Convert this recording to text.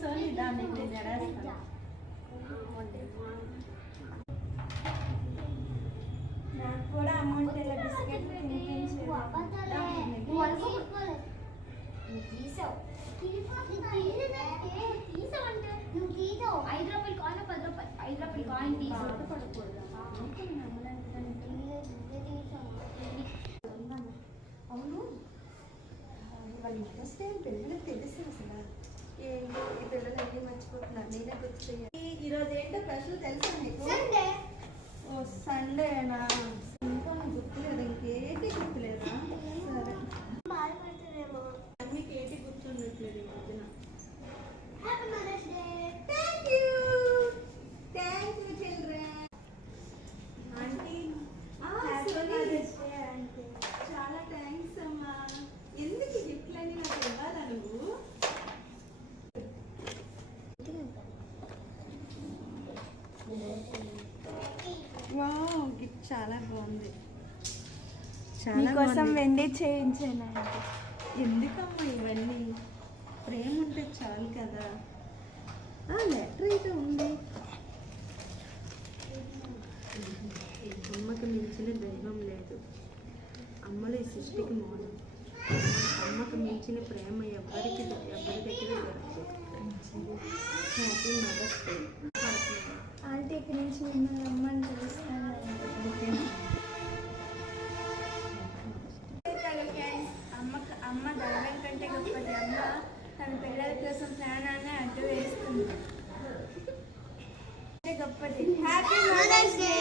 సోని దాన్ని నెరేస్తా. నాకు కూడా అమౌంట్ బిస్కెట్ తినిపించేది. తీసావు అంటే నువ్వు తీసావు 5 రూపాయలు కాయిన్ 10 రూపాయలు 5 రూపాయలు కాయిన్ తీసావు పడకూడదు. అవును వాళ్ళ ఇంట్రెస్ట్ ఏం పిల్లలకు తెలుసు అసలు ఏంటో ఈ పిల్లలు అన్నీ మర్చిపోతున్నారు. నేనే గుర్తు చేయాలి. ఈరోజు ఏంటో ప్రశ్నలు తెలుసా నీకు? ఓ సండేనా? ఇంకా గుర్తులేదు. ఇంకేంటి గుర్తులేదా? సరే మీకు ఏంటి గుర్తుండట్లేదు ఈ మధ్యన. Thank you children. ఆంటీ చాలా థ్యాంక్స్ అమ్మా. ఎందుకు గిఫ్ట్లని నాకు ఇవ్వాలా నువ్వు? వావ్ గిఫ్ట్ చాలా బాగుంది. చాలా కోసం వెండి చేయించాను. ఎందుకమ్మా ఇవన్నీ? ప్రేమ ఉంటే చాలు కదా. లెటర్ అయితే ఉంది. అమ్మకు మించిన దైవం లేదు. అమ్మలో ఈ సృష్టికి మౌనం. అమ్మకు మించిన ప్రేమ ఎవరి దగ్గర దొరకదు. Happy Mother's Day. ఆంటీకి నుంచి మిమ్మల్ని అమ్మని తెలుస్తాను. అమ్మ దైవం కంటే గొప్పది. అమ్మ తన పిల్లల కోసం ప్రాణాన్ని అడ్డు వేస్తుంది. గొప్పది. Happy Mother's day.